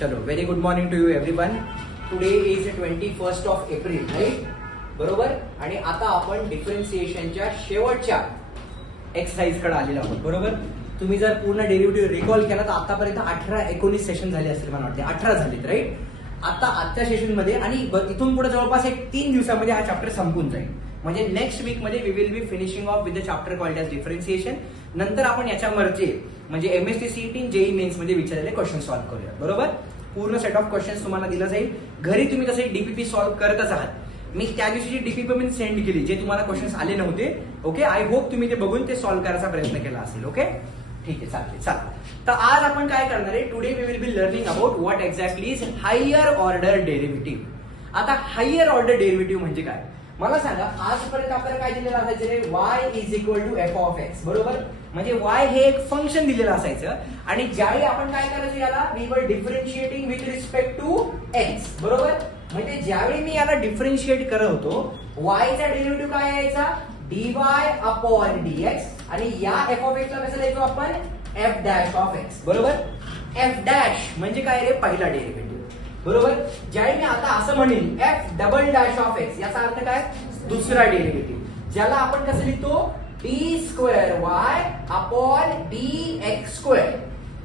चलो very good morning to you everyone. Today is 21st of April, right? बरोबर. आणि आता आपण डिफरन्सिएशनच्या शेवटच्या एक्सरसाइज कडे आलेलो आहोत. बरोबर. तुम्ही जर पूर्ण डेरिव्हेटिव्ह रिकॉल केला तर आतापर्यंत 18-19 सेशन झाले असतील, मला वाटते 18 झालेत, राईट? आता आजच्या सेशन मध्ये आणि इथून पुढे जवळपास 3 दिवसामध्ये हा चॅप्टर संपून जाईल. म्हणजे नेक्स्ट वीक मध्ये we will be finishing off with the chapter called as differentiation. नंतर आपण याच्यावरचे म्हणजे एमएसटी सीईटी जेई मेन्स मध्ये विचारलेले क्वेश्चन सॉल्व्ह करूया. बरोबर. पूर्ण सेट ऑफ क्वेश्चन्स तुम्हाला दिला जाईल. घरी तुम्ही तसे डीपीपी सॉल्व्ह करतच आहात. मी त्या दिवशीची डीपीपी मी सेंड केली जे तुम्हाला क्वेश्चन्स आले नव्हते. ओके. आय होप तुम्ही ते बघून ते सॉल्व्ह करायचा प्रयत्न केला असेल. ओके. ठीक आहे, चालेल. चला, तर आज आपण काय करणार आहे? Today we will be learning about what exactly is higher order derivative. आता हायर ऑर्डर डेरिव्हेटिव्ह म्हणजे काय मला सांगा. आजपर्यंत आपल्याला काय दिलेलं असायचं रे? y is equal to F of X. बरोबर. म्हणजे y हे एक फंक्शन दिलेलं असायचं आणि ज्यावेळी आपण काय करायचं याला we were differentiating with respect to x. बरोबर. म्हणजे ज्यावेळी मी याला डिफरन्शिएट करत होतो y चा डेरिव्हेटिव्ह काय यायचा? dy अपॉन dx आणि या एफ ऑफ एक्स ला कसं लिहायचो आपण? F dash of X. बरोबर. एफ डॅश म्हणजे काय रे? पहिला डेरिव्हेटिव्ह. बरोबर. ज्यावेळी मी आता असं म्हणेन F double dash of x याचा अर्थ काय? दुसरा डेरिव्हेटिव्ह, ज्याला आपण कसं लिहितो? D square Y upon D X square.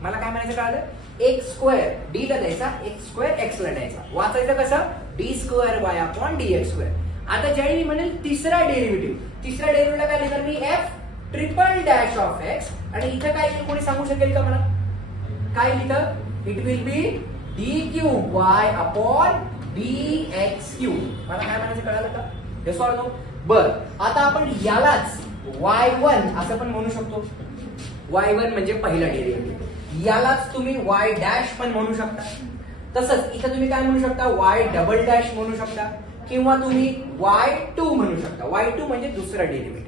मला काय म्हणायचं कळलं? एक्स स्क्वेअर डी ला द्यायचा, एक्स स्क्वेअर एक्स ला द्यायचा. वाचायचं कसं? D square Y upon D X square. आता ज्यावेळी म्हणेल तिसरा डेरिव्हेटिव्ह, तिसऱ्या डेरिव्हेटिव्हला काय लिहिणार मी? F triple dash of X. आणि इथं काय कोणी सांगू शकेल का मला? काय लिहितं? It will be D cube Y upon D x cube. मला काय म्हणायचं कळालं का? हे सॉल्व नो. बर. आता आपण यालाच y1 असं पण म्हणू शकतो. y1 म्हणजे पहिला डेरिव्हेटिव्ह. यालाच तुम्ही y डॅश पण म्हणू शकता. तसंच इथं तुम्ही काय म्हणू शकता? y डबल डॅश म्हणू शकता किंवा तुम्ही y2 म्हणू शकता. y2 म्हणजे दुसरा डेरिव्हेटिव्ह.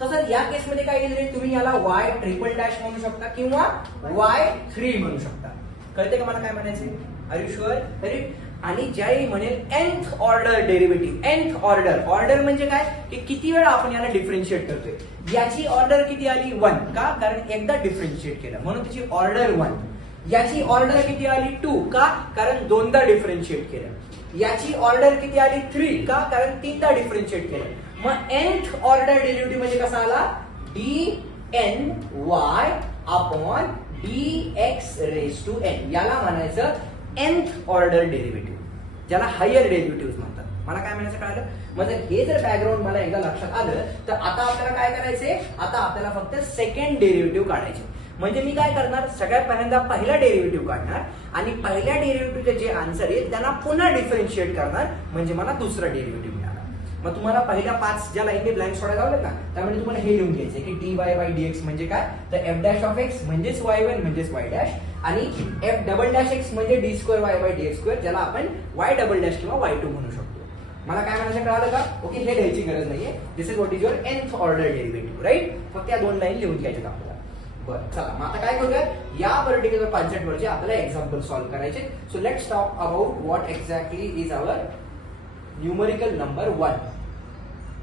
तसंच या केसमध्ये काय येईल रे? तुम्ही याला y ट्रिपल डॅश म्हणू शकता किंवा y3 म्हणू शकता. कळते का मला काय म्हणायचे? Are you sure? आणि ज्यावेळी म्हणेल nth order derivative. nth order, order म्हणजे काय? की किती वेळा आपण याला डिफरन्शिएट करतोय. याची ऑर्डर किती आली? 1. का? कारण एकदा डिफरन्शिएट केलं म्हणून त्याची ऑर्डर 1. याची ऑर्डर किती आली? 2. का? कारण दोनदा डिफरन्शिएट केलं. याची ऑर्डर किती आली? 3. का? कारण तीनदा डिफरन्शिएट केलं. मग nth ऑर्डर डेरिव्हेटिव्ह म्हणजे कसा आला? dy upon dx raise to n. याला म्हणायचं nth ऑर्डर डेरिव्हेटिव्ह, ज्याला हायर डेरिव्हेटिव्ह म्हणतात. मला काय म्हणायचं कळालं? म्हणजे हे जर बॅकग्राऊंड मला एकदा लक्षात आलं तर आता आपल्याला काय करायचंय? आता आपल्याला फक्त सेकंड डेरिव्हेटिव्ह काढायचे. म्हणजे मी काय करणार? सगळ्यात पहिल्यांदा पहिला डेरिव्हेटिव्ह काढणार आणि पहिल्या डेरिव्हेटिव्हचे जे आन्सर आहेत त्यांना पुन्हा डिफरन्शिएट करणार, म्हणजे मला दुसरा डेरिव्हेटिव्ह मिळाला. मग तुम्हाला पहिल्या 5 ज्या लाईनने ब्लँक सोडायला लावलं ना, त्यामुळे तुम्हाला हे लिहून घ्यायचं की dy बाय dx म्हणजे काय? तर एफ डॅश ऑफ एक्स म्हणजेच y1 म्हणजेच y डॅश आणि एफ डबल डॅश एक्स म्हणजे D square Y by D X square, ज्याला आपण y डबल डॅश किंवा y2 म्हणू शकतो. मला काय म्हणायचं कळालं का? ओके. हे लिहायची गरज नाहीये. This is what is your nth order derivative, right? फक्त या 2 लाईन लिहून घ्यायच्या आपल्याला. बरं, चला मग आता काय करूया? या पर्टिक्युलर कॉन्सेप्ट वरचे आपल्याला एक्झाम्पल सॉल्व्ह करायचे. So let's talk about what exactly is our numerical number 1.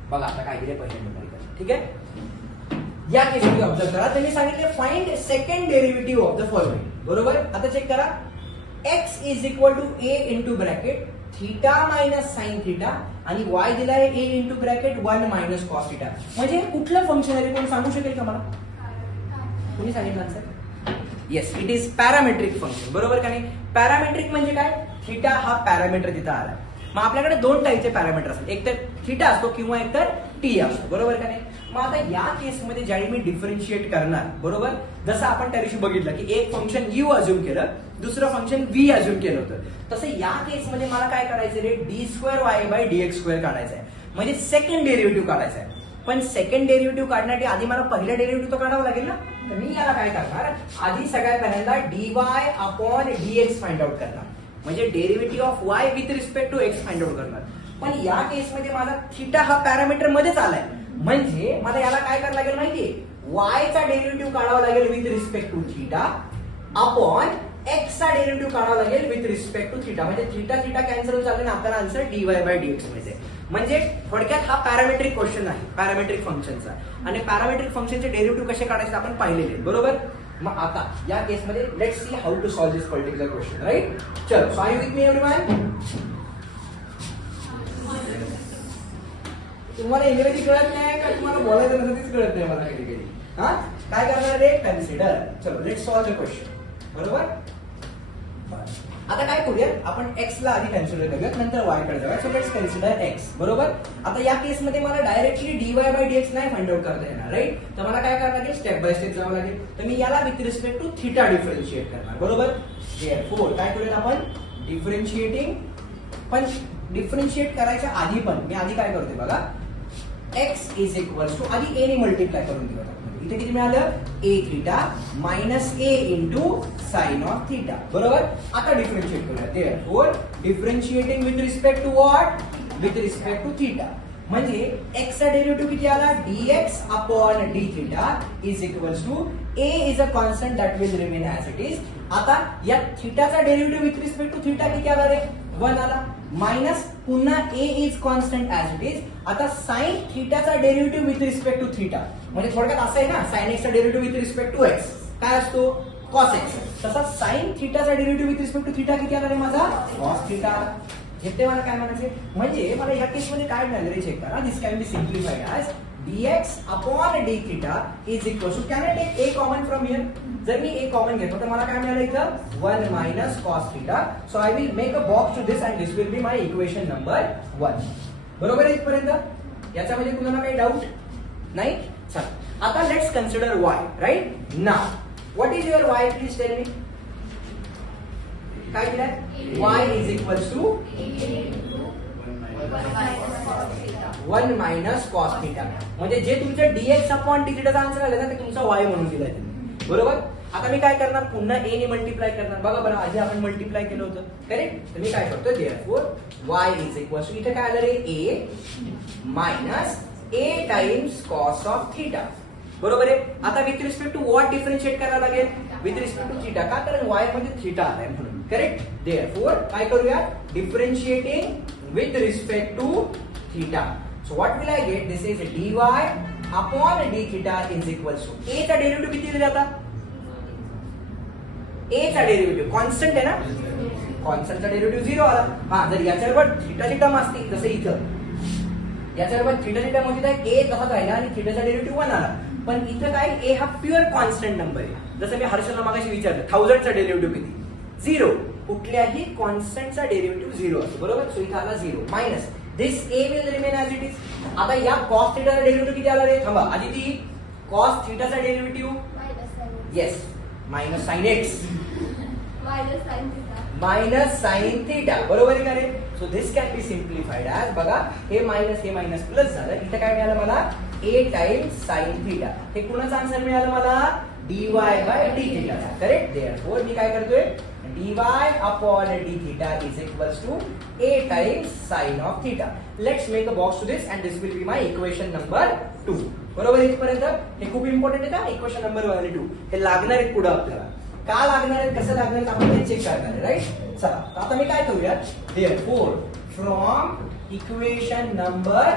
बघा आता काय दिले पहिले न्यूमरिकल. ठीक आहे. या केसमध्ये ऑब्झर्व करा. त्यांनी सांगितले find second derivative of the following. बरोबर. आता चेक करा. x is equal to a into bracket theta minus sine theta आणि y दिलाय a into bracket 1 minus cos theta. म्हणजे कुठलं फंक्शन आहे? कोण सांगू शकेल का मला? तुम्ही सांगितलं answer? Yes, it is parametric function. बरोबर का नाही? पॅरामेट्रिक म्हणजे काय? थीटा हा पॅरामीटर तिथं आला. मग आपल्याकडे 2 टाईपचे पॅरामीटर असतात. एक तर थीटा असतो किंवा एक तर टी असतो. बरोबर का नाही? मग आता या केसमध्ये ज्यावेळी मी डिफरन्शिएट करणार, बरोबर, जसं आपण त्या दिवशी बघितलं की एक फंक्शन यू अज्युम केलं, दुसरं फंक्शन व्ही अज्युम केलं होतं, तसं या केसमध्ये मला काय करायचं रे? D square Y by D X square काढायचं आहे. म्हणजे सेकंड डेरिव्हेटिव्ह काढायचा आहे. पण सेकंड डेरिव्हेटिव्ह काढण्यासाठी आधी मला पहिला डेरिव्हेटिव्ह तो काढावा लागेल ना. तर मी याला काय करणार? आधी सगळ्यात पहिल्यांदा dy upon dx find out करणार. म्हणजे derivative of y with respect to x find out करणार. पण या केसमध्ये माझा थीटा हा पॅरामीटर मध्येच आलाय, म्हणजे मला याला काय करायला लागेल माहितीये? y चा डेरिव्हेटिव्ह काढावा लागेल with respect to theta upon x चा डेरिव्हेटिव्ह काढावा लागेल विथ रिस्पेक्ट टू थीटा. म्हणजे थीटा थीटा कॅन्सल होऊन चालेल, आपल्याला आन्सर dy बाय dx मिळते. म्हणजे थोडक्यात हा पॅरामेट्रिक क्वेश्चन आहे, पॅरामेट्रिक फंक्शनचा. आणि पॅरामेट्रिक फंक्शनचे डेरिव्हेटिव्ह कसे काढायचे आपण पाहिलेले. बरोबर. मग आता या केसमध्ये let's see how to solve this particular question, right? चलो, so are you with me everyone? तुम्हाला इंग्रजी कळत नाही का तुम्हाला बोलायचं नसतं तेच कळत नाही मला कधी कधी. हा, काय करणार रे? कन्सिडर. चलो लेट्स सॉल्व द क्वेश्चन. बरोबर? आता काय करूया, आपण x ला आधी कन्सिडर करूया, नंतर y कडे जाऊया. So let's consider x. बरोबर? आता या केस मध्ये मला डायरेक्टली dy बाय dx नाही फाइंड आउट करता येणार, राईट? तर मला काय करावं लागेल, स्टेप बाय स्टेप जावं लागेल. तर मी याला with respect to theta differentiate करणार. बरोबर? देअरफॉर काय करूया आपण, डिफरन्शिएटिंग. पण डिफरन्शिएट करायच्या आधी पण मी आधी काय करते बघा, x इज इक्वल्स टू आधी a ने मल्टिप्लाय करून घेऊया. इथे किती मिळालं, a theta minus a into sine of theta. बरोबर? आता डिफरन्शिएट करूया. Therefore differentiating with respect to what, with respect to theta. म्हणजे x चा डेरिव्हेटिव्ह किती आला, dx upon d theta is equals to a is a constant that will remain as it is. आता या थीटाचा derivative with respect to theta किती आला रे, 1 आला. मायनस पुन्हा a is constant as it is. आता साइन थीटाचा derivative with respect to theta म्हणजे थोडक्यात असं आहे ना, साइन एक्स चा derivative with respect to X काय असतो, कॉस एक्स. तसा साइन थीटाचा derivative with respect to theta किती आला रे माझा, कॉस थीटा. येते मला काय म्हणायचे, म्हणजे मला या केस मध्ये काय मिळालं रे, चेक करा. This can be simplified as dx upon d theta is equal to, can I take a common from here. जर मी a कॉमन घेतो तर मला काय मिळालं इथं, 1 minus cos theta. So I will make a box to this and this will be my equation number 1. बरोबर आहे इथपर्यंत? याच्यामध्ये तुम्हाला काही डाऊट नाही? चला, आता let's consider y, right? Now what is your y, please tell me. काय दिलंय, y is equals to 1 minus cos theta. म्हणजे जे तुमचं dx अपॉन d थीटाचा आन्सर आलं ना ते तुमचा y म्हणून दिलाय तुम्ही. बरोबर? आता मी काय करणार, पुन्हा a ने मल्टिप्लाय करणार. बघा बरं, आधी आपण मल्टिप्लाय केलं होतं, करेक्ट? तर मी काय करतो, therefore y is equals to, इथे काय आलं रे, a minus a times cos of theta. बरोबर आहे? आता with respect to what differentiate करावं लागेल, विथ रिस्पेक्ट टू थीटा. का, कारण y मध्ये थीटा आलाय म्हणून. करेक्ट? देअरफॉर काय करूया, differentiating with respect to theta. So what will I get, this is dy upon d theta is equals to a चा डेरिव्हेटिव्ह किती दिला जाता, a चा डेरिव्हेटिव्ह कॉन्स्टंट आहे ना, कॉन्स्टंटचा डेरिव्हेटिव्ह 0 आला. हा, जर याच्यावर थीटाची टर्म असती जसं इथं, याच्यावर थीटाची टर्म होती तर a तसाच राहिला आणि थीटाचा डेरिव्हेटिव्ह 1 आला. पण इथं काय, a हा प्युअर कॉन्स्टंट नंबर आहे. जसं मी हर्षला मागाशी विचारलं, 1000 चा डेरिव्हेटिव्ह किती, 0. कुठल्याही कॉन्स्टंटचा डेरिव्हेटिव्ह 0 असतो. बरोबर? सो इथं आला 0 minus this a will remain as it is. आता या कॉस थीटाचा डेरिव्हेटिव्ह किती आला रे, थांबा आधी ती कॉस थीटाचा derivative, yes, minus sine X minus sine theta. बरोबर आहे का रे? So this can be simplified as, बघा हे मायनस प्लस झालं. इथं काय मिळालं मला, a टाइम्स साइन थीटा. हे कुणाचा आन्सर मिळालं मला, dy by d theta. Correct? Therefore मी काय करतोय, dy upon d theta is equals to a times sine of theta. Let's make a box to this and this will be my equation number 2. बरोबर इथपर्यंत? हे खूप important आहे का, equation number 1 आणि 2 हे लागणार आहेत पुढे आपल्याला. का लागणार आहे, कसं लागणार आहे, आपण ते चेक करणार आहे, राईट? चला, आता मी काय करूया, therefore from equation number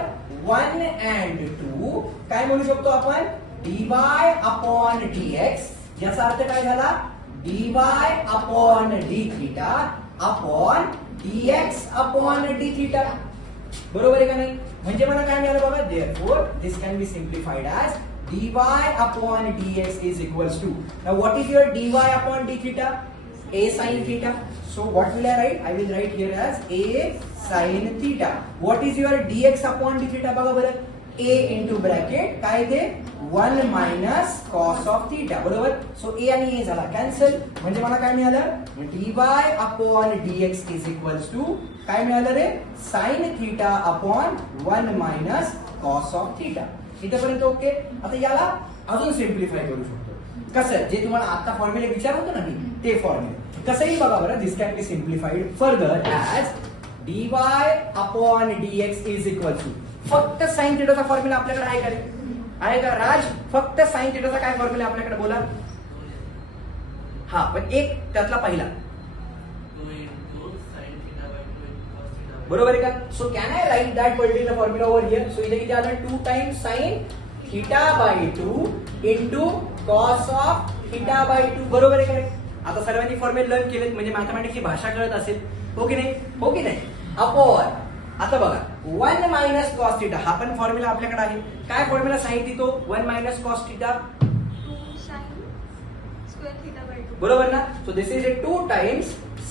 1 and 2 काय म्हणू शकतो आपण, dy अपॉन dx. याचा अर्थ काय झाला, dy upon d theta upon dx upon d theta. बरोबर आहे का नाही? म्हणजे मला काय मिळालं बघा, therefore this can be simplified as dy upon dx is equals to, now what is your dy upon d theta, a sin theta. So what will I write, I will write here as a sin theta. What is your dx upon d theta, बघा बरं, a into bracket काय ते 1 minus cos of theta. बरोबर? So a आणि a झाला cancel. म्हणजे मला काय मिळालं, dy upon dx is equals to काय मिळालं रे, sin theta upon 1 minus cos of theta. इथेपर्यंत ओके. आता याला अजून सिम्प्लिफाय करू शकतो. कसं, जे तुम्हाला आता फॉर्म्युले विचार होतो ना मी, ते फॉर्म्युले कसंही बघा बरं. This can be simplified further as dy upon dx is equal to, फक्त साइन थीटाचा फॉर्म्युला आपल्याकडे आहे का रे, आहे का राज? फक्त साइन थीटाचा काय फॉर्म्युला आपल्याकडे, बोला. हा, पण एक त्यातला पहिला, बरोबर आहे का? So can I write that particular formula over here. So इथे किती आलं, 2 times sine theta by 2 into cos of theta by 2 बरोबर आहे का रे? आता सर्वांनी फॉर्म्युला लर्न केलेत म्हणजे मॅथमॅटिक्सची भाषा कळत असेल, हो की नाही? हो की नाही? अपॉन आता बघा 1 मायनस कॉस थिटा हा पण फॉर्म्युला आपल्याकडे आहे. काय फॉर्म्युला सांगितली तो? 1 मायनस कॉस थिटा बरोबर ना? So this is 2 times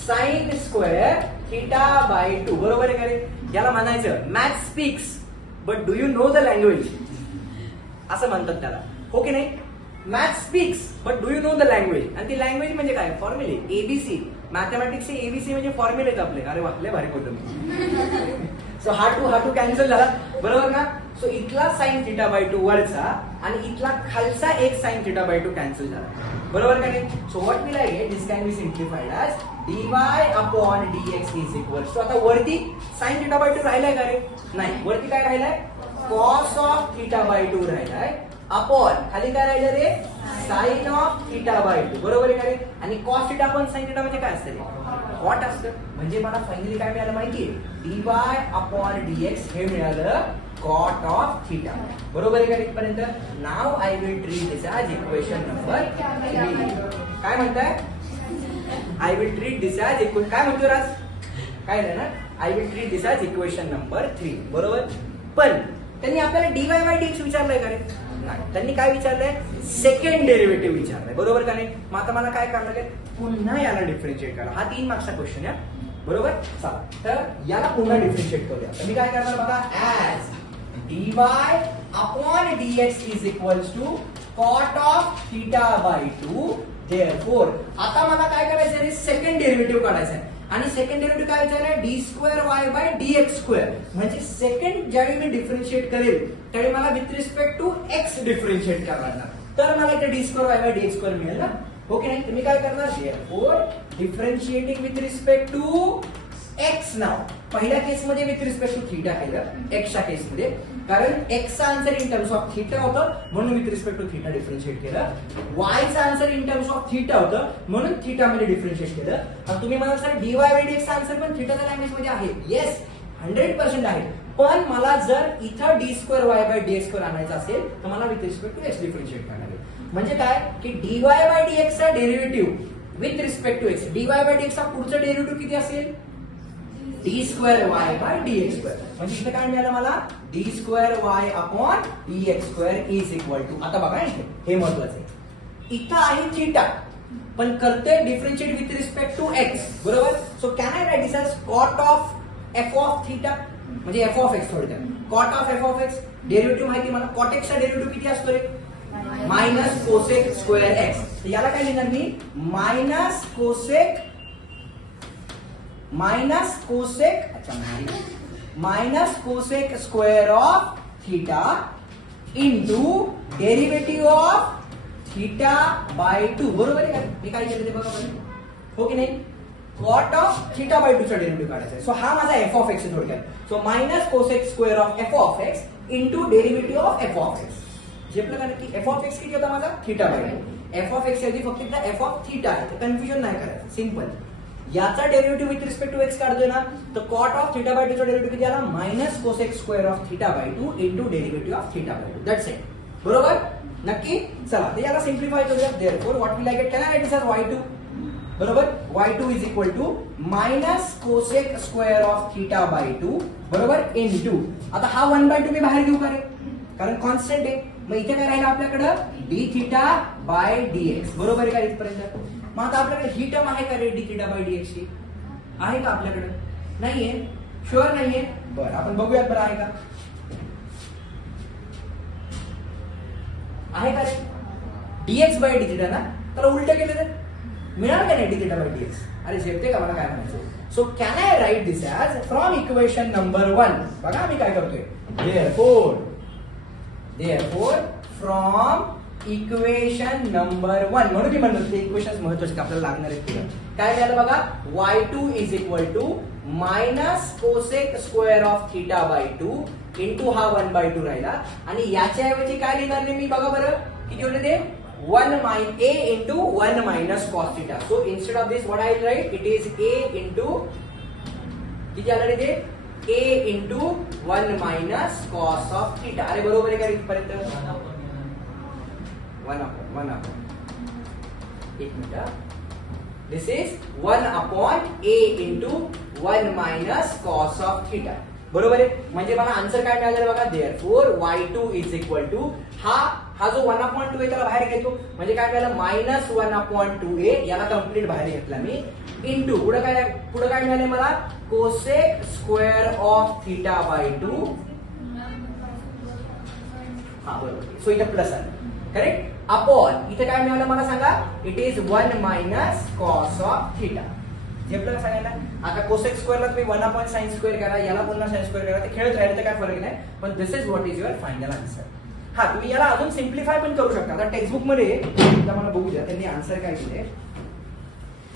sine square theta by 2 बरोबर आहे का रे? याला म्हणायचं math speaks but do you know the language असं म्हणतात त्याला, हो की नाही? Math speaks but do you know the language. आणि ती लँग्वेज म्हणजे काय? फॉर्म्युले एबीसी. मॅथमॅटिक्सचे एबीसी म्हणजे फॉर्म्युले आहेत आपले. अरे वाटले भारी बोलतो मी. सो हा टू कॅन्सल झाला बरोबर ना? सो इथला साइन थिटा बाय 2 वरचा आणि इथला खालचा एक साइन थिटा बाय 2 कॅन्सल झाला बरोबर का नाही? So what will I get? This can be simplified as dy upon dx is equal to आता वरती साइन थिटा बाय 2 राहिलाय का रे? नाही. वरती काय राहिलाय? कॉस ऑफ थिटा बाय 2 राहिलाय अपॉन खाली काय राहिलं रे? साइन ऑफ थिटा बाय 2 बरोबर आहे का रे? आणि cos theta upon sine theta म्हणजे काय असतं? कॉट असतं. म्हणजे मला फायनली काय मिळालं माहितीये? dy अपॉन dx हे मिळालं कॉट ऑफ थिटा बरोबर आहे का इथपर्यंत? Now I will treat this as equation number 3. काय म्हणताय? I will treat this as equation काय म्हणतो राज? काय नाही ना? I will treat this as equation number 3 बरोबर. पण त्यांनी आपल्याला dy बाय dx विचारलंय का रे? नाही. त्यांनी काय विचारलंय? सेकंड डेरिव्हेटिव्ह विचारलंय बरोबर का नाही? मग आता मला काय करणार आहे? पुन्हा याला डिफरन्शिएट करा. हा 3 मार्क्सचा क्वेश्चन आहे बरोबर. चला तर याला पुन्हा डिफरन्शिएट करूया. तर मी काय करणार बघा? As dy upon dx is equals to cot of theta by 2. Therefore आता मला काय करायचं आहे? सेकंड डेरिव्हेटिव्ह काढायचा आहे. आणि सेकंड डेरिव्हेटिव्ह काय विचारलं? d2y by dx square. म्हणजे सेकंड ज्यावेळी मी डिफरन्शिएट करेल त्यावेळी मला with respect to x differentiate करायला तर मला इथे d2y बाय dx स्क्वेअर मिळेल ना, हो की नाही? तुम्ही काय करणार? Therefore differentiating with respect to x नाव पहिल्या केसमध्ये विथ रिस्पेक्ट टू थिटा केलं एक्सच्या केसमध्ये, कारण एक्सचा answer in terms of theta होतं म्हणून with respect to theta differentiate केलं. वायचा answer in terms of theta होतं म्हणून थिटा मध्ये डिफरन्शिएट केलं. आणि तुम्ही म्हणाल सर dy बाय dx चा आन्सर पण थिटाच्या लँग्वेज मध्ये आहे. येस 100% आहे. पण मला जर इथं d2y बाय dx स्क्वेअर आणायचा असेल तर मला with respect to x differentiate करायला लागेल. म्हणजे काय की dy बाय dx चा derivative with respect to x dy by dx चा पुढचं डेरिव्हेटिव्ह किती असेल? d2y by dx square. म्हणजे इथे काय मिळालं मला? d2y upon dx square is equal to आता बघा इथे हे महत्वाचं आहे. इथं आहे थिटा पण करते differentiate with respect to x बरोबर. So can I write this as cot of f of theta म्हणजे f ऑफ x थोडक्यात. Cot of f of x derivative माहिती मला. कॉट x चा डेरिव्हेटिव्ह किती असतो रे? Minus cosec square x. तर याला काय लिहिणार मी? Minus cosec square of theta into derivative of theta by 2 बरोबर आहे का? मी काय केलं ते बघा बरं, हो की नाही? कॉट ऑफ थिटा बाय 2 चा डेरिव्हेटिव्ह काढायचा आहे. सो हा माझा f ऑफ x थोडक्यात. So minus cosec square of f of x into derivative of f of x. जे आपल्याला की f ऑफ x किती होता माझा? Theta by 2. f of x ऐवजी फक्त इथला f ऑफ थिटा आहे. कन्फ्युजन नाही करायचं, सिंपल. याचा derivative with respect to x काढतोय ना तर कॉट ऑफ थिटा बाय 2 चा डेरिव्हेटिव्ह किती आला? Minus cosec square of theta by 2 into derivative of theta by 2. That's it बरोबर. नक्की. चला तर याला सिम्प्लिफाय करूया. Therefore what will I get? Can I write this as y2 बरोबर. y2 is equal to minus cosec square of theta by 2 बरोबर into आता हा 1/2 मी बाहेर घेऊ का रे? कारण कॉन्स्टंट आहे. मग इथे काय राहिलं आपल्याकडं? d थिटा बाय dx बरोबर आहे का इथपर्यंत? मग आता आपल्याकडे ही टर्म आहे का रे d थिटा बाय dx ची? आहे का आपल्याकडे? नाहीये. शुअर नाहीये. बरं आपण बघूयात बरं आहे का? आहे का रे? dx बाय d थिटा ना. तर उलट केलं तर मिळालं का नाही d थिटा बाय dx? अरे झेपते का मला काय म्हणायचं? So can I write this as from equation number 1. बघा मी काय करतोय. देअरफॉर फ्रॉम इक्वेशन नंबर 1 म्हणून मी म्हणतो ते इक्वेशन महत्वाचे आपल्याला लागणार आहेत. काय मिळालं बघा? y2 is equal to minus cosec square of theta by 2 into हा 1/2 राहिला आणि याच्या ऐवजी काय लिहिणार नाही मी? बघा बरं किती होते ते? 1 a into 1 minus cos theta. So instead of this, what I write? It is a into किती आलं रे ते? a into 1 minus cos of theta. अरे बरोबर आहे का इथपर्यंत? 1 upon एक minute, this is 1/a into 1 minus cos of theta. बरोबर आहे. म्हणजे मला आन्सर काय मिळालेलं बघा, therefore y2 is equal to हा जो 1/2 आहे त्याला बाहेर घेतो, म्हणजे काय मिळालं मायनस 1/2a, याला कंप्लीट बाहेर घेतला मी, इंटू पुढे काय मिळाले मला, cosec square of theta by 2. हा बरोबर, सो इथं प्लस आलं, करेक्ट. अपॉन इथे काय मिळालं मला सांगा, it is 1 minus cos of theta. झेपलं सांगायला. आता कोसेक स्क्वेअरला तुम्ही 1/sin स्क्वेअर करा, याला पुन्हा sin स्क्वेअर करा, ते खेळत राहिले तर काय फरक नाही, पण this is what is your final answer. हा, तुम्ही याला अजून सिम्प्लिफाय पण करू शकता. आता टेक्स्टबुक मध्ये मला बघू द्या त्यांनी आन्सर काय दिले,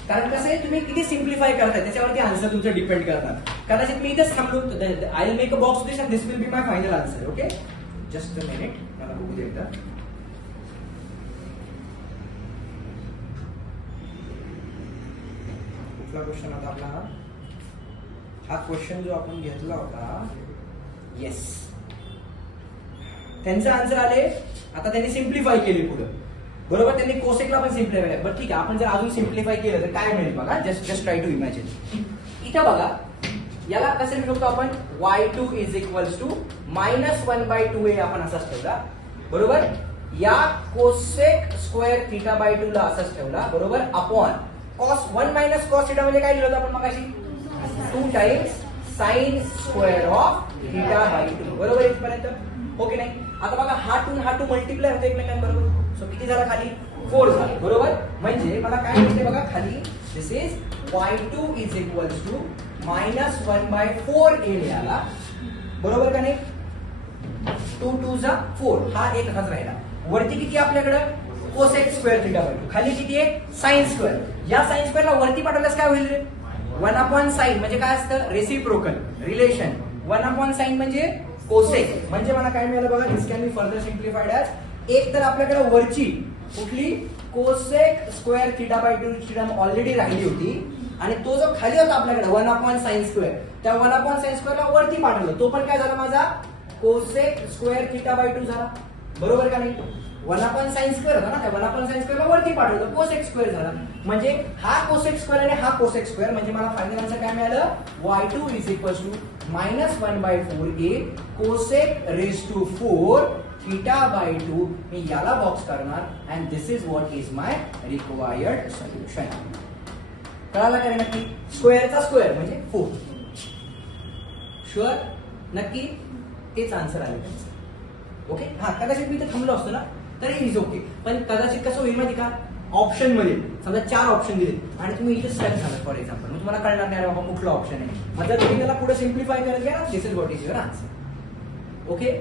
कारण कसं आहे तुम्ही किती सिम्प्लिफाय करताय त्याच्यावरती आन्सर तुमचं डिपेंड करतात. कदाचित मी इथेच थांबलो, I will make a box this and this will be my final answer. Okay, just a minute, मला बघू दे एकदा. कुठला क्वेश्चन होता आपला, हा क्वेश्चन जो आपण घेतला होता, येस, त्यांचं आन्सर आले. आता त्यांनी सिम्प्लिफाय केली पुढे, बरोबर, त्यांनी कोसेकला पण सिम्प्लिफाय केलं. बट ठीक आहे, आपण जर अजून सिम्प्लिफाय केलं तर काय मिळेल बघा, जस्ट ट्राय टू इमॅजिन. इथं बघा, याला कसं लिहू शकतो आपण, y2 is equals to minus 1/2a आपण असाच ठेवला, बरोबर. या कोसेक स्क्वेअर थिटा बाय 2 ला असाच ठेवला, बरोबर, upon cos 1 minus cos theta म्हणजे काय लिहिलं होतं आपण मगाशी, 2 times sine square of theta by 2, बरोबर इथपर्यंत, हो की नाही. आता बघा हा 2 मल्टिप्लाय होतो एकमेकांबरोबर, सो किती झाला खाली, 4 झाला, बरोबर. म्हणजे मला काय मिळते बघा खाली, this is y2 is equals to minus 1/4a मिळाला, बरोबर का नाही. 2 2 जा 4, हा एक हाच राहिला. वरती किती आपल्याकडं, कोसेक स्क्वेअर थिटा बाय 2, खाली किती आहे, साइन स्क्वेअर. या साइन स्क्वेअरला वरती पाठवल्यास काय होईल रे, 1/sin म्हणजे काय असतं, रेसिप्रोकल रिलेशन. 1/sin म्हणजे कोसेक, म्हणजे मला काय मिळालं बघा, this can be further simplified as, एक तर आपल्याकडे वरची कुठली कोसेक स्क्वेअर थिटा बाय 2 ची टर्म ऑलरेडी राहिली होती, आणि तो जो खाली होता आपल्याकडे 1/sin स्क्वेअर, त्या 1/sin स्क्वेअरला वरती पाठवलं, तो पण काय झाला माझा, कोसेक स्क्वेअर थिटा बाय 2 झाला, बरोबर का नाही. 1/sin स्क्वेअर होता ना, त्या 1/sin स्क्वेअरला वरती पाठवलं, कोसेक स्क्वेअर झाला. म्हणजे हा कोसेक स्क्वेअर आणि हा कोसेक स्क्वेअर, म्हणजे मला फायनल आन्सर काय मिळालं, y2 is equal to minus 1/4a cosec raise to 4 theta by 2. मी याला बॉक्स करणार, and this is what is my required solution. कळाला का नक्की, स्क्वेअरचा स्क्वेअर म्हणजे 4. शुअर, नक्की तेच आन्सर आले त्यांचं. ओके, हा, कदाचित मी इथे थांबलो असतो ना तरी इज ओके, पण कदाचित कसं होईल माहिती का, ऑप्शन मध्ये समजा 4 ऑप्शन दिले आणि तुम्ही इथे स्टक झाला फॉर एक्झाम्पल, मग तुम्हाला कळणार नाही बाबा कुठला ऑप्शन आहे. मतलब तुम्ही त्याला पुढे सिम्प्लिफाय करत घ्या, this is what is your answer. Okay,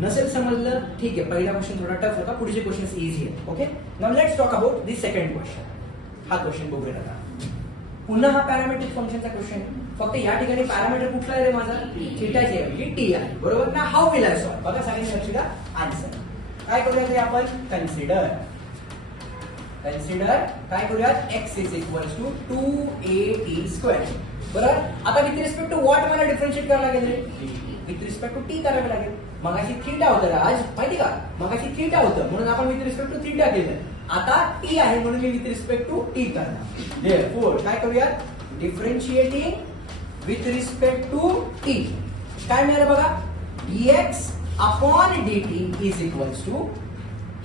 नसेल समजलं ठीक आहे, पहिला क्वेश्चन थोडा टफ होता, पुढचे क्वेश्चन इझी आहे. Okay, now let's talk about this second question. हा क्वेश्चन बघूया आता. पुन्हा हा पॅरामेट्रिक फंक्शनचा क्वेश्चन, फक्त या ठिकाणी पॅरामीटर कुठला आहे रे माझा, थिटाची ऐवजी टी आहे, बरोबर ना. हाऊ विल आय सॉल्व, बघा सांगितलं आन्सर. काय करूया ते आपण, कन्सिडर काय करूयात, x is equal to 2at square, बरोबर. आता विथ रिस्पेक्ट टू व्हॉट मला डिफरन्शिएट करायला लागेल रे, विथ रिस्पेक्ट टू टी करावं लागेल. मगाशी थीटा होतं राज, माहिती का, मगाशी थीटा होतं म्हणून आपण विथ रिस्पेक्ट टू थीटा केलं, आता टी आहे म्हणून मी विथ रिस्पेक्ट टू टी करणार. देअरफॉर काय करूयात, differentiating with respect to t. काय मिळालं बघा, dx upon dt is equals to,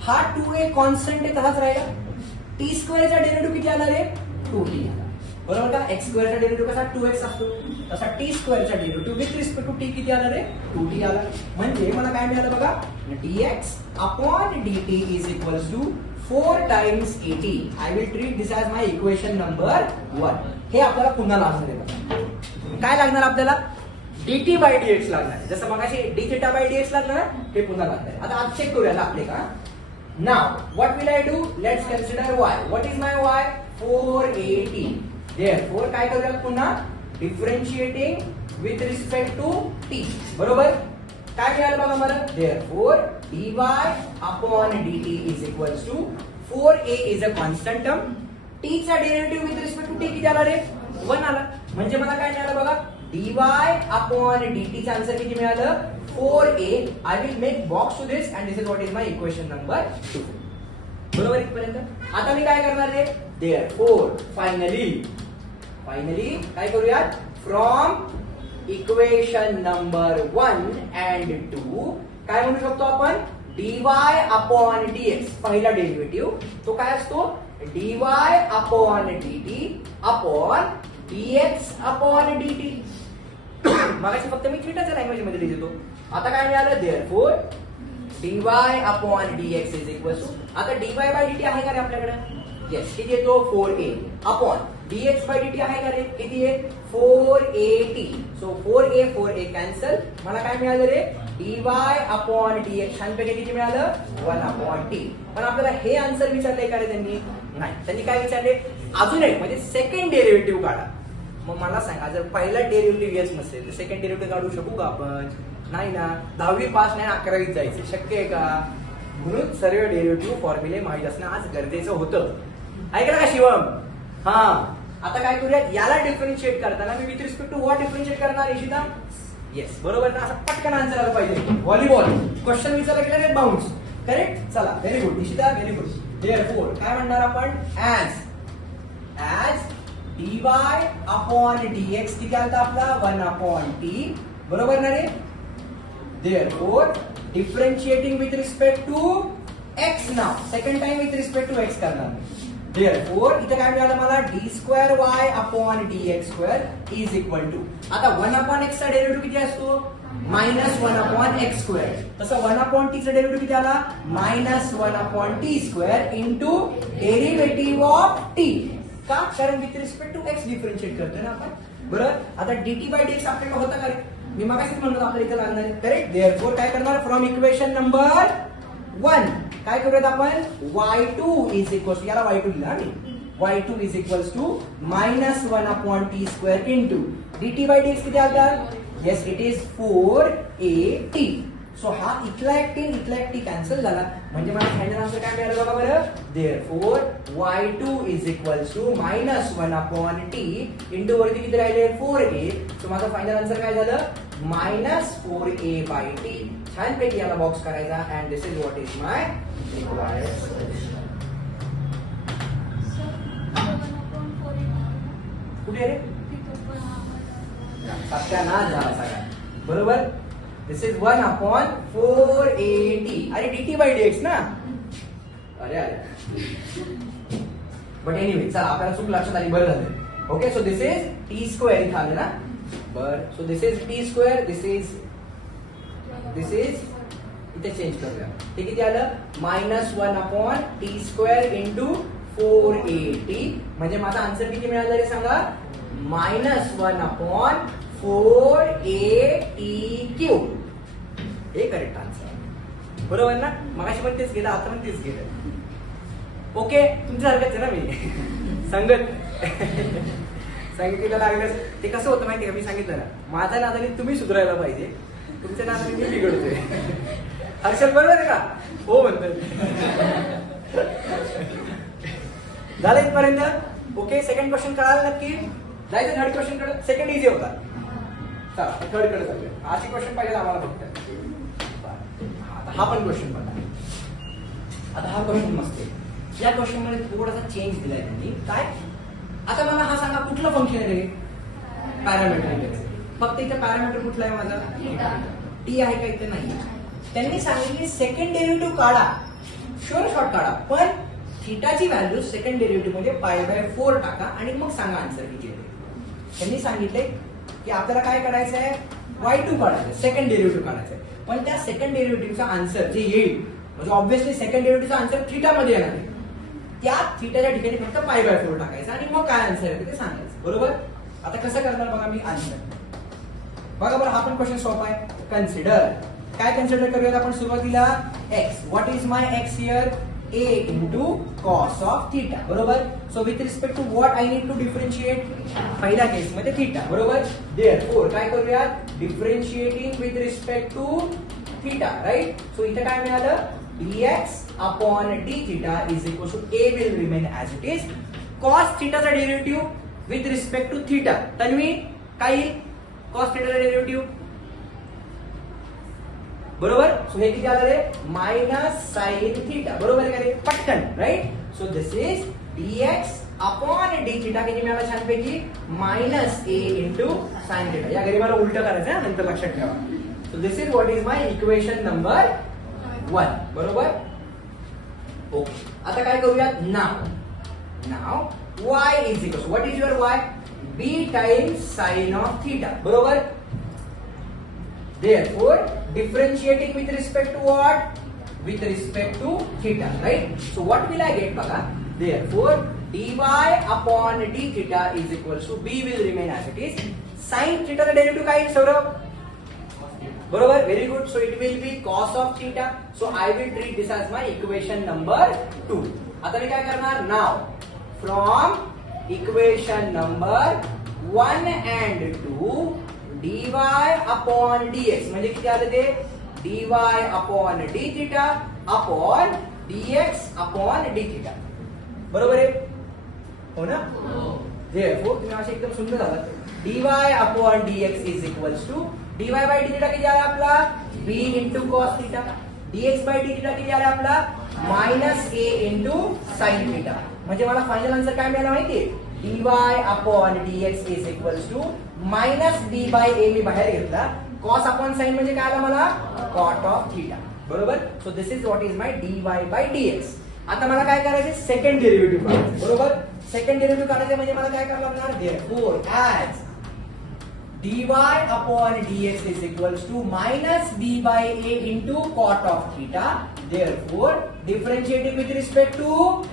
हा 2a कॉन्स्टंट आहे तसाच राहिला, टी स्क्वेअरचा डेरिव्हेटिव्ह किती आला रे, 2t आला, बरोबर का. एक्स स्क्वेअरचा डेरिव्हेटिव्ह कसा 2x असतो, तसा टी स्क्वेअरचा derivative with respect to T किती आला रे, 2t आला. म्हणजे मला काय मिळालं बघा, dx upon dt is equals to 4 times at. I will treat this as my equation number 1. हे आपल्याला पुन्हा लागणार आहे. काय लागणार आपल्याला, dt बाय dx लागणार, जसं मगाशी d थिटा बाय dx लागणार ना, हे पुन्हा लागणार. आता आज चेक करूया आपले का. Now what will I do, let's consider y. What is my y, 4at. Therefore काय करूया पुन्हा, differentiating with respect to t, बरोबर. काय मिळालं बघा मला, therefore dy upon dt is equals to 4a is a constant term. t चा derivative with respect to t किती आला रे, 1 आला. म्हणजे मला काय मिळालं बघा, dy upon dt चा आन्सर किती मिळालं, 4a. I will make box to this and this is what is my equation number 2. बरोबर इथपर्यंत. आता मी काय करणार आहे, देअरफोर फायनली काय करूयात, फ्रॉम इक्वेशन नंबर 1 and 2 काय म्हणू शकतो आपण, dy अपॉन dx पहिला डेरिव्हेटिव्ह तो काय असतो, dy upon dt upon dx upon dt. मगाशी फक्त मी थीटाच्या लँग्वेज मध्ये लिहित होतो. आता काय मिळालं, therefore dy upon dx is equal to, आता dy बाय dt आहे का रे आपल्याकडे, येस, किती येतो 4a upon dx by dt आहे का रे, किती आहे 4at. सो 4a कॅन्सल, मला काय मिळालं रे, dy अपॉन dx छानपैकी किती मिळालं 1 अपॉन t. पण आपल्याला हे आन्सर विचारले का रे त्यांनी, नाही, त्यांनी काय विचारले, अजून एक म्हणजे सेकंड डेरिव्हेटिव्ह काढा. मग मला सांगा, जर पहिला डेरिव्हेटिव्ह येच नसेल तर सेकंड डेरिव्हेटिव्ह काढू शकू का आपण, नाही ना. 10वी पास नाही 11वीत जायचं शक्य आहे का, म्हणून सर्व डेरिव्हेटिव्ह फॉर्म्युले माहित असणं आज गरजेचं होतं. ऐकलं का शिवम, हा. आता काय करूया, याला डिफरन्शिएट करताना मी with respect to what differentiate करणार, इशिता, येस, बरोबर ना. असं पटकन आन्सर आलं पाहिजे, व्हॉलीबॉल क्वेश्चन विचारला गेला नाही, बाउन्स, करेक्ट. चला, very good Ishita, very good. Therefore काय म्हणणार आपण, ऍज dy अपॉन dx किती आलता आपला 1 अपॉन t, बरोबर ना रे. Therefore differentiating with respect to x now, second time with respect to x करणार. देअरफोर इथे काय मिळालं मला, d2y upon dx2 is equal to, आता 1 अपॉन x चा डेरिव्हेटिव्ह किती असतो, -1 अपॉन x2. तसं 1 अपॉन t चा डेरिव्हेटिव्ह किती आला, -1 upon t2 into derivative of t. का, कारण with respect to x differentiate करतोय ना आपण, बरोबर. आता dt बाय dx आपल्याला होता का रे, मी मगाशीच म्हणतो आपल्याला इथे लागणार आहे, करेक्ट. देअरफोर काय करणार, फ्रॉम इक्वेशन नंबर 1 काय करूयात आपण, y2 इज इक्वल टू, याला y2 लिहिला मी, y2 is equal to -1 upon t2 into dt by dx किती आला, yes it is 4at. So हा इथला एक t कॅन्सल झाला, म्हणजे मला फायनल आन्सर काय मिळालं बघा बरं. Therefore y2 is equal to -1 upon t into वरती किती राहिले 4a. सो माझा फायनल आन्सर काय झालं, -4a बाय t. छानपैकी याला बॉक्स करायचा, and this is what is my required solution. कुठे रे, सत्यानाश झाला सगळा, बरोबर. दिस इज 1 अपॉन 4at, अरे dt बाय dx ना, अरे बट एनिवे चला, आपल्याला चूक लक्षात आली, बरं झालं. Okay, so this is t2 इथं आलं ना, बरं. So this is t2, this is इथे चेंज करूया, ते किती आलं, -1 अपॉन t2 इंटू 4at. म्हणजे माझा आन्सर किती मिळाला रे सांगा, -1 अपॉन 4atq. हे करेक्ट आन्सर, बरोबर ना. मगाशी पण तेच गेलं, आता पण तेच गेलं. ओके, तुमच्या सारखंच आहे ना मी सांगितलं लागलं. ते कसं होतं माहिती का, मी सांगितलं ना, माझ्या नादाने तुम्ही सुधारायला पाहिजे, तुमच्या नादाने मी बिघडतोय. हर्षल बरोबर आहे का, हो म्हणतोय. झालं इथपर्यंत. ओके, सेकंड क्वेश्चन कळालं नक्की, जायचं थर्ड क्वेश्चन कडे. सेकंड इझी होता, चला थर्ड कडे जाऊया. अशी क्वेश्चन पाहिजे आम्हाला फक्त. हा पण क्वेश्चन बघा, आता हा क्वेश्चन मस्त आहे. या क्वेश्चन मध्ये थोडासा चेंज दिलाय त्यांनी. काय, आता मला हा सांगा कुठलं फंक्शन आहे रे, पॅरामीटर. फक्त इथे पॅरामीटर कुठला आहे माझा, टी आहे का, इथे नाही. त्यांनी सांगितले सेकंड डेरिव्हेटिव्ह काढा, शुअर शॉर्ट काढा, पण थीटाची व्हॅल्यू सेकंड डेरिव्हेटिव्ह मध्ये π/4 टाका आणि मग सांगा आन्सर किती येते. त्यांनी सांगितले की आपल्याला काय करायचं आहे, y2 काढायचं, सेकंड डेरिव्हेटिव्ह काढायचं आहे. पण त्या सेकंड डेरिव्हेटिव्हचा आन्सर जे येईल, म्हणजे ऑब्व्हियसली सेकंड डेरिव्हेटिव्हचा आन्सर थीटा मध्ये येणार आहे. त्या थीटाच्या ठिकाणी फक्त π/4 टाकायचं आणि मग काय आन्सर येते ते सांगायचं, बरोबर. आता कसं करणार बघा मी आन्सर, बघा बरं. हा पण क्वेश्चन सोपा आहे. कन्सिडर, काय कन्सिडर करूयात आपण सुरुवातीला, x. What is my x here, a into cos of theta, बरोबर. So with respect to what I need to differentiate, पहिल्या केस मध्ये थीटा, बरोबर. देअरफोर काय करूयात, differentiating with respect to theta, right. So इथे काय मिळालं, dx upon d theta is equal to a will remain as it is. cos theta चा derivative with respect to theta, Tanvi काय येईल, cos theta चा डेरिव्हेटिव्ह बरोबर. सो हे किती आलं रे मायनस साइन थिटा. बरोबर आहे का रे पटकन right. So this is dx upon d theta किती मिळाला छानपैकी minus a into sine theta. या घरी मला उलट करायचं आहे नंतर लक्षात ठेवा. So this is what is my equation number 1. बरोबर. ओके आता काय करूयात नाव y is equal what is your y b times sine of theta. बरोबर. Therefore, differentiating with respect to what? With respect to theta, right? So what will I get, baga? Therefore, dy upon d theta is equal to b will remain as it is. Sin theta the derivative काय Saurabh? बरोबर. Very good. So it will be cos of theta. So I will treat this as my equation number 2. आता मी काय करणार? Now from equation number 1 and 2. dy upon dx म्हणजे किती आलं ते dy upon d theta upon dx upon d theta. बरोबर आहे हो ना. therefore तुम्ही असे एकदम सुंदर झाला. dy upon dx is equals to dy by d theta किती आला आपला b into cos theta. dx by d theta किती आला आपला minus a into sin theta. म्हणजे मला फायनल आन्सर काय मिळाला माहिती dy upon dx is equals to minus b by a मी बाहेर घेतला. कॉस अपॉन साइन म्हणजे काय आला मला कॉट ऑफ थीटा. बरोबर. So this is what is my dy by dx. आता मला काय करायचे सेकंड डेरिव्हेटिव्ह काढायचे. बरोबर. सेकंड डेरिव्हेटिव्ह काढायचे म्हणजे मला काय करावं लागणार therefore as dy upon dx is equals to minus b by a into cot of theta. Therefore differentiating with respect to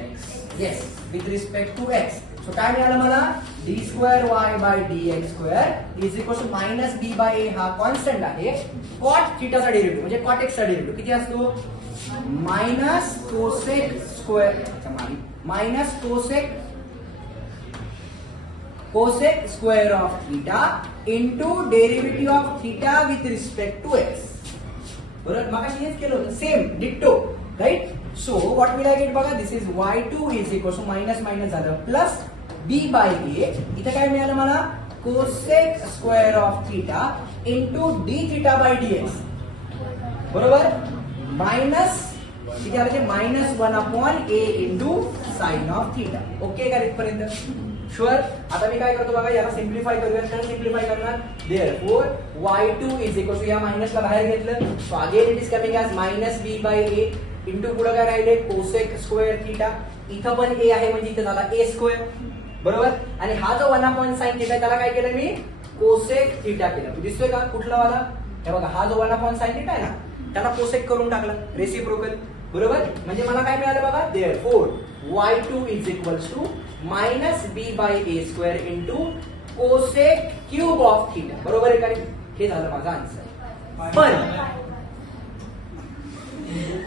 x. Yes, with respect to x. So काय मिळालं मला d square y by dx square is equal to minus b by a हा constant आहे. cot theta चा derivative म्हणजे cot x चा derivative किती असतो minus cosec square minus cosec square of theta into derivative of theta with respect to x. बरोबर. मग हेच केलं होतं same ditto right. So what will I get बघा this is y2 is equal to minus minus झालं plus b by a. इथे काय मिळालं मला cosec square of theta into D theta by dx. बरोबर. मायनस किती आलं ते minus 1 upon a into sine of theta. Okay का इथपर्यंत शुअर. आता मी काय करतो बघा याला सिम्प्लिफाय करूया. काय सिम्प्लिफाय करणार therefore y2 is equal to या मायनसला बाहेर घेतलं. So again it is coming as minus b by a into पुढे काय राहिले कोसेक स्क्वेअर थीटा. इथं पण a आहे म्हणजे इथं झाला a स्क्वेअर. बरोबर. आणि हा जो 1 अपॉन साइन थिटा त्याला काय केलं मी कोसेक थीटा केलं. दिसतोय का कुठला वाला हे बघा हा जो 1 अपॉन साइन थिटा आहे ना त्याला कोसेक करून टाकला रेसिप्रोकल. बरोबर. म्हणजे मला काय मिळालं बघा therefore y2 is equals to minus b by a square into cosec cube of theta. बरोबर आहे का. हे झालं माझा आन्सर.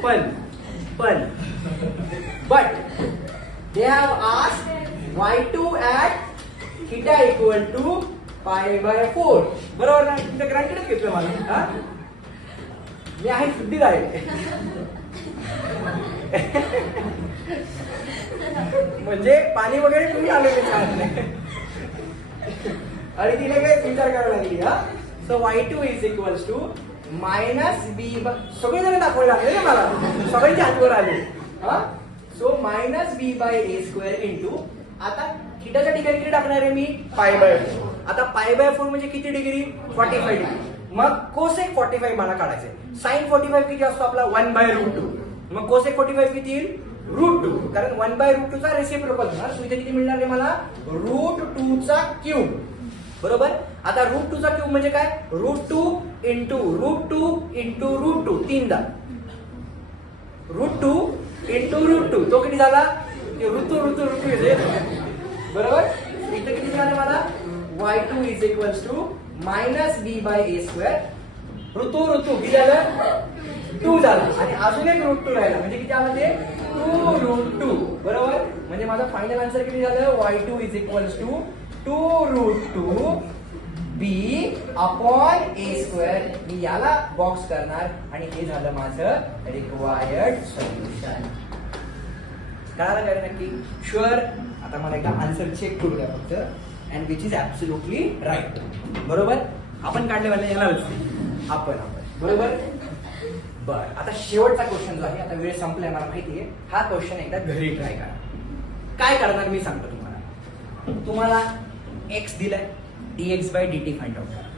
पण but they have asked y2 at theta equal to pi by 4. बरोबर ना. तिथे ग्रँटेडच घेतलं मला. मी आहे शुद्धीच आहे म्हणजे पाणी वगैरे तुम्ही आलेले छान आणि तिला काय विचार करावा लागली. So y2 is equals to minus b. सगळे जण दाखवायला लागले ना मला सगळ्यांच्या हातवर आले. So minus b by a square into आता थिटाच्या ठिकाणी किती टाकणार आहे मी पाय बाय 4. आता पाय बाय 4 म्हणजे किती डिग्री 45 डिग्री. मग कोसेक 45 मला काढायचंय. साइन 45 किती असतो आपला 1 बाय रूट 2. मग कोसेक 45 किती येईल रूट 2 कारण 1 बाय रूट 2 चा रेसिप्रोकल होणार. सो इथे किती मिळणार आहे मला रूट 2 चा क्यूब. बरोबर. आता रूट 2 चा क्यूब म्हणजे काय root 2 into root 2 into root 2 तीनदा रूट 2 इंटू रूट 2 तो किती झाला ऋतू बरोबर. इथे किती झालं मला y2 is equals to minus b by a square Ritu किती झालं 2 झालं आणि अजून एक रूट 2 राहिला म्हणजे किती आलं ते 2 रूट 2. बरोबर. म्हणजे माझा फायनल आन्सर किती झालं y2 is equals to 2 root 2 b upon a square. मी याला बॉक्स करणार आणि हे झालं माझं रिक्वायर्ड सोल्युशन. कळालं काय नक्की शुअर. आता मला एकदा आन्सर चेक करू द्या फक्त and which is absolutely right. बरोबर. आपण काढले याला आपण बरोबर. बर, आता शेवटचा क्वेश्चन जो आहे, आता वेळ संपलाय मला माहितीये, हा क्वेश्चन एकदा घरी ट्राय करा. काय करणार मी सांगतो तुम्हाला. तुम्हाला एक्स दिलाय, dx by dt find out करा.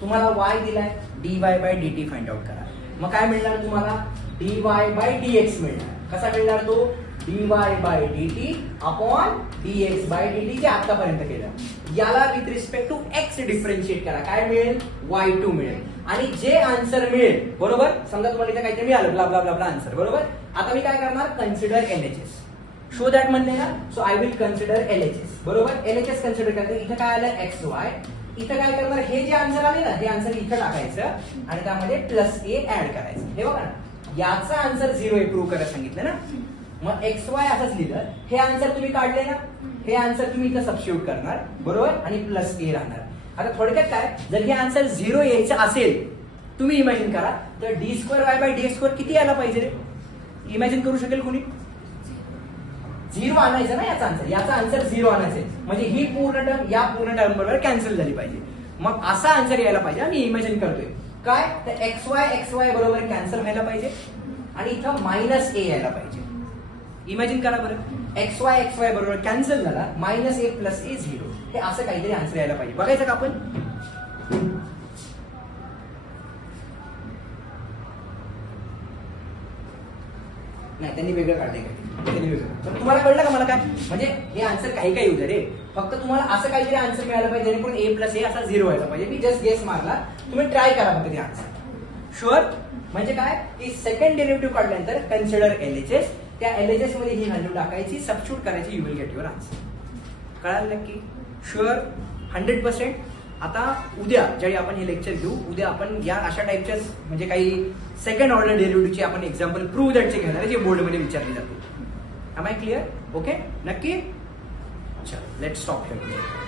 तुम्हाला y दिलाय, dy by dt find out करा. मग काय मिळणार तुम्हाला, dy बाय dx मिळणार. कसा मिळणार तो, dy by dt upon dx by dt जे आतापर्यंत केलं. याला with respect to x differentiate करा. काय मिळेल, y2 मिळेल. आणि जे आन्सर मिळेल, बरोबर, समजा तुम्हाला इथे काहीतरी मिळालं, blah blah blah blah answer, बरोबर. आता मी काय करणार, कन्सिडर LHS. शो दॅट म्हणले ना, so I will consider LHS. बरोबर, LHS कन्सिडर करते. इथे काय आलं, XY. इथं काय करणार, हे जे आन्सर आले ना, हे आन्सर इथं टाकायचं आणि त्यामध्ये प्लस ए ऍड करायचं. हे बघा ना, याचा आन्सर 0 आहे प्रूव्ह करायला सांगितलं ना. मग XY असंच लिहिलं. हे आन्सर तुम्ही काढले ना, हे आन्सर तुम्ही इथं सबस्टिट्यूट करणार, बरोबर, आणि प्लस ए राहणार. आता थोडक्यात काय, जर हे आन्सर 0 यायचं असेल, तुम्ही इमॅजिन करा, तर d2y बाय dx2 किती यायला पाहिजे रे. इमॅजिन करू शकेल कोणी. 0 आणायचं ना याचा आन्सर, याचा आन्सर 0 आणायचं, म्हणजे ही पूर्ण टर्म या पूर्ण टर्म बरोबर कॅन्सल झाली पाहिजे. मग असा आन्सर यायला पाहिजे. आम्ही इमॅजिन करतोय काय, तर XY बरोबर कॅन्सल व्हायला पाहिजे आणि इथं मायनस ए यायला पाहिजे. इमॅजिन करा बरं, XY बरोबर कॅन्सल झाला, मायनस ए प्लस ए 0. हे असं काहीतरी आन्सर यायला पाहिजे. बघायचं का आपण. नाही, त्यांनी वेगळं काढलंय का, तुम्हाला कळलं का मला काय, म्हणजे हे आन्सर काही काही होतं रे. फक्त तुम्हाला असं काहीतरी आन्सर मिळालं पाहिजे जेणेकरून ए प्लस ए असा 0 व्हायला पाहिजे. मी जस्ट गेस मारला, तुम्ही ट्राय करा फक्त ते आन्सर. शुअर. म्हणजे काय, की सेकंड डेरिव्हेटिव्ह काढल्यानंतर कन्सिडर LHS. त्या LHS मध्ये ही व्हॅल्यू टाकायची, सबस्टिट्यूट करायची, you will get your answer. कळालं नक्की. शुअर 100%. आता उद्या ज्यावेळी आपण हे लेक्चर घेऊ, उद्या आपण या अशा टाईपच्या म्हणजे काही सेकंड ऑर्डर डेरिव्हेटिव्हचे आपण एक्झाम्पल प्रूव्ह दॅटचे घेणार आहे, जे बोर्डमध्ये विचारले जातो. M I clear. ओके, नक्की. चल, लेट्स स्टॉप हिअर.